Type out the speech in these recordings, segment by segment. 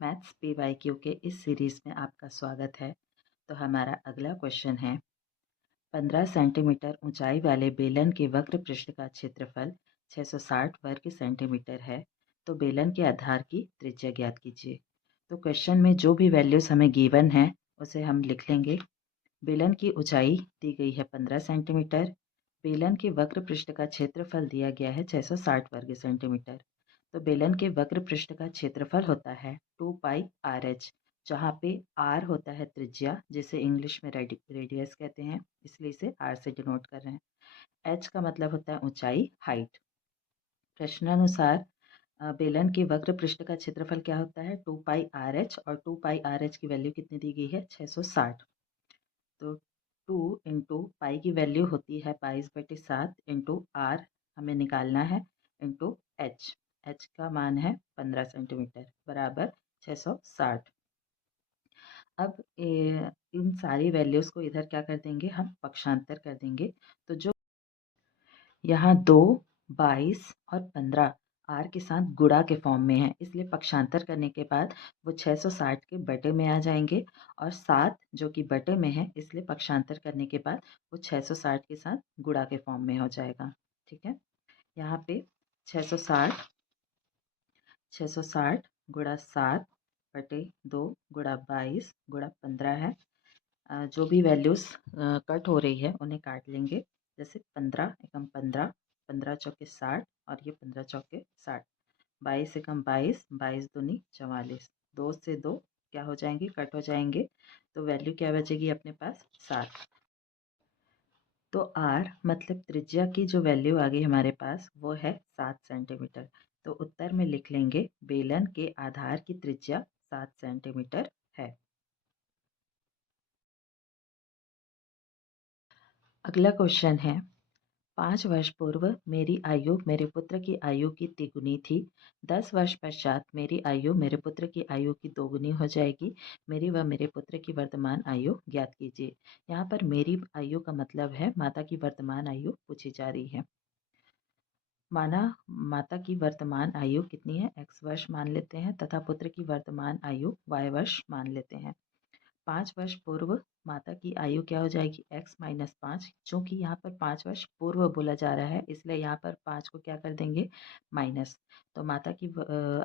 Maths PYQ के इस series में आपका स्वागत है। तो हमारा अगला क्वेश्चन है, 15 सेंटीमीटर ऊंचाई वाले बेलन के वक्र पृष्ठ का क्षेत्रफल 660 वर्ग सेंटीमीटर है। तो बेलन के आधार की त्रिज्या ज्ञात कीजिए। तो क्वेश्चन में जो भी वैल्यूज़ हमें गिवन है उसे हम लिख लेंगे। बेलन की ऊंचाई दी गई है 15 सेंटीमीटर। बेलन के वक्र पृष्ठ का क्षेत्रफल दिया गया है 660 वर्ग सेंटीमीटर। तो बेलन के वक्र पृष्ठ का क्षेत्रफल होता है 2 पाई आर एच, जहाँ पे आर होता है त्रिज्या, जिसे इंग्लिश में रेडियस कहते हैं, इसलिए इसे आर से डिनोट कर रहे हैं। एच का मतलब होता है ऊंचाई, हाइट। प्रश्नानुसार बेलन के वक्र पृष्ठ का क्षेत्रफल क्या होता है 2 पाई आर एच, और 2 पाई आर एच की वैल्यू कितनी दी गई है 660। तो 2 इंटू पाई की वैल्यू होती है 22/7 इंटू आर हमें निकालना है, इंटू एच। एच का मान है 15 सेंटीमीटर बराबर 660। अब इन सारी वैल्यूज़ को इधर क्या कर देंगे, हम पक्षांतर कर देंगे। तो जो यहाँ 2, 22 और 15 आर के साथ गुणा के फॉर्म में है, इसलिए पक्षांतर करने के बाद वो 660 के बटे में आ जाएंगे, और 7 जो कि बटे में है, इसलिए पक्षांतर करने के बाद वो 660 के साथ गुणा के फॉर्म में हो जाएगा। ठीक है, यहाँ पे 660 गुणा 7 बटे 2 गुणा 22 गुणा 15 है। जो भी वैल्यूज़ कट हो रही है उन्हें काट लेंगे। जैसे 15 एकम 15, 15 चौके 60, और ये 15 चौके 60, 22 एकम 22, 22 दूनी 44, 2 से 2 क्या हो जाएंगे, कट हो जाएंगे। तो वैल्यू क्या बचेगी अपने पास, 7। तो आर मतलब त्रिज्या की जो वैल्यू आ गई हमारे पास वो है 7 सेंटीमीटर। तो उत्तर में लिख लेंगे बेलन के आधार की त्रिज्या 7 सेंटीमीटर है। अगला क्वेश्चन है, 5 वर्ष पूर्व मेरी आयु मेरे पुत्र की आयु की तिगुनी थी। 10 वर्ष पश्चात मेरी आयु मेरे पुत्र की आयु की दोगुनी हो जाएगी। मेरी व मेरे पुत्र की वर्तमान आयु ज्ञात कीजिए। यहाँ पर मेरी आयु का मतलब है माता की वर्तमान आयु पूछी जा रही है। माना माता की वर्तमान आयु कितनी है, x वर्ष मान लेते हैं, तथा पुत्र की वर्तमान आयु y वर्ष मान लेते हैं। 5 वर्ष पूर्व माता की आयु क्या हो जाएगी, x माइनस 5। चूंकि यहाँ पर 5 वर्ष पूर्व बोला जा रहा है, इसलिए यहाँ पर 5 को क्या कर देंगे, माइनस। तो माता की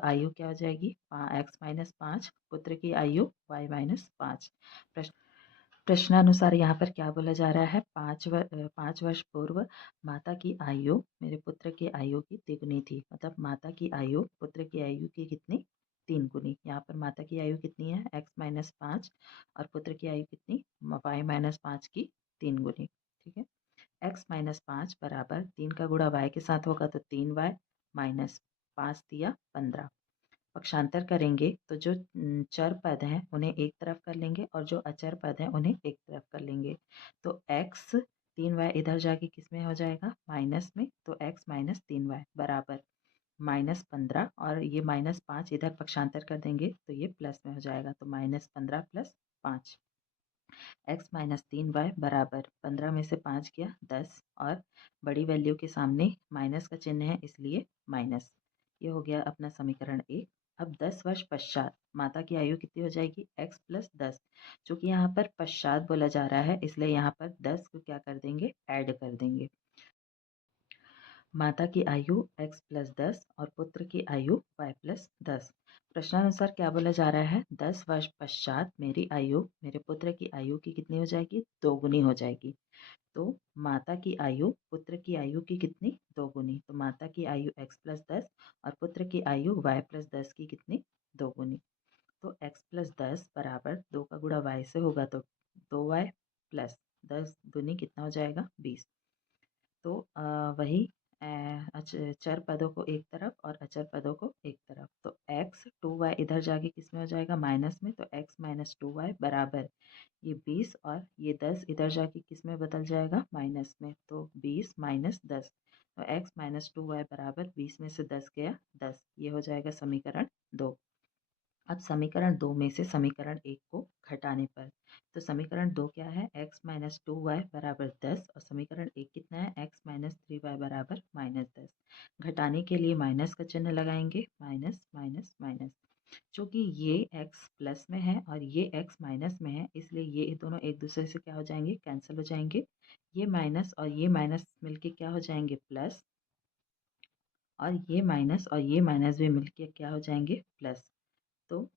आयु क्या हो जाएगी, x माइनस 5, पुत्र की आयु y माइनस 5। प्रश्नानुसार यहाँ पर क्या बोला जा रहा है, 5 वर्ष पूर्व माता की आयु मेरे पुत्र की आयु की तिगुनी थी। मतलब माता की आयु पुत्र की आयु की कितनी, 3 गुनी। यहाँ पर माता की आयु कितनी है, x माइनस 5, और पुत्र की आयु कितनी, y माइनस 5 की 3 गुनी। ठीक है, x माइनस 5 बराबर 3 का गुणा y के साथ होगा तो 3y, माइनस 5 दिया 15। पक्षांतर करेंगे तो जो चर पद हैं उन्हें एक तरफ कर लेंगे, और जो अचर पद हैं उन्हें एक तरफ कर लेंगे। तो x 3y इधर जाके किस में हो जाएगा, माइनस में। तो x माइनस 3y बराबर माइनस 15, और ये माइनस 5 इधर पक्षांतर कर देंगे तो ये प्लस में हो जाएगा। तो minus 15 plus 5, x minus 3y बराबर 15 में से 5 किया 10, और बड़ी वैल्यू के सामने माइनस का चिन्ह है, इसलिए माइनस। ये हो गया अपना समीकरण 1। अब 10 वर्ष पश्चात माता की आयु कितनी हो जाएगी, x प्लस 10। चूंकि यहाँ पर पश्चात बोला जा रहा है, इसलिए यहाँ पर 10 को क्या कर देंगे, ऐड कर देंगे। माता की आयु x प्लस 10 और पुत्र की आयु y प्लस 10। प्रश्नानुसार क्या बोला जा रहा है, 10 वर्ष पश्चात मेरी आयु मेरे पुत्र की आयु की कितनी हो जाएगी, दोगुनी हो जाएगी। तो माता की आयु पुत्र की आयु की कितनी, दोगुनी। तो माता की आयु x प्लस 10 और पुत्र की आयु y प्लस 10 की कितनी, दोगुनी। तो x प्लस 10 बराबर 2 का गुणा y से होगा तो 2y प्लस 10 दूनी कितना हो जाएगा, 20। तो वही चर पदों को एक तरफ और अचर पदों को एक तरफ। तो x 2y इधर जाके किस में हो जाएगा, माइनस में। तो x माइनस 2y बराबर ये 20, और ये 10 इधर जाके किस में बदल जाएगा, माइनस में। तो 20 माइनस 10, तो x माइनस 2y बराबर 20 में से 10 गया 10। ये हो जाएगा समीकरण 2। अब समीकरण 2 में से समीकरण 1 को घटाने पर, तो समीकरण 2 क्या है, x माइनस 2y बराबर 10, और समीकरण 1 कितना है, x माइनस 3y बराबर माइनस 10। घटाने के लिए माइनस का चिन्ह लगाएंगे, माइनस माइनस माइनस। चूँकि ये x प्लस में है और ये x माइनस में है, इसलिए ये दोनों एक दूसरे से क्या हो जाएंगे, कैंसिल हो जाएंगे। ये माइनस और ये माइनस मिलके क्या हो जाएंगे, प्लस, और ये माइनस भी मिलके क्या हो जाएंगे, प्लस। तो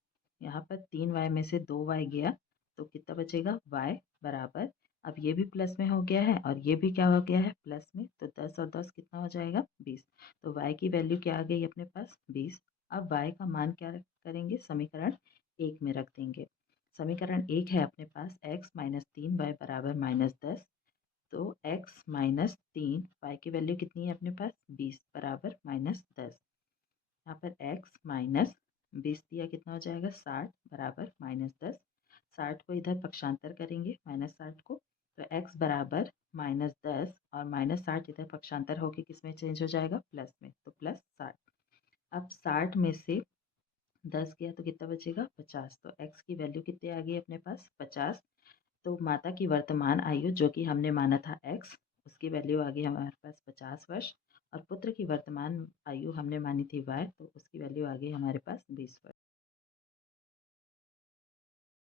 यहाँ पर 3y में से 2y गया, तो कितना बचेगा, y बराबर, अब ये भी प्लस में हो गया है और ये भी क्या हो गया है, प्लस में, तो 10 और 10 कितना हो जाएगा, 20। तो y की वैल्यू क्या आ गई अपने पास, 20। अब y का मान क्या करेंगे, समीकरण 1 में रख देंगे। समीकरण 1 है अपने पास x माइनस 3y बराबर -10। तो x माइनस 3, y की वैल्यू कितनी है अपने पास, 20 बराबर -10। यहाँ पर x माइनस 20 दिया, कितना हो जाएगा, 60 बराबर -10। 60 को इधर पक्षांतर करेंगे, -60 को, तो x बराबर -10 और -60 इधर पक्षांतर होके किस में चेंज हो जाएगा, प्लस में, तो +60। अब 60 में से 10 गया तो कितना बचेगा, 50। तो x की वैल्यू कितनी आ गई अपने पास, 50। तो माता की वर्तमान आयु जो कि हमने माना था x, उसकी वैल्यू आ गई हमारे पास 50 वर्ष, और पुत्र की वर्तमान आयु हमने मानी थी y, तो उसकी वैल्यू आ गई हमारे पास 20 वर्ष।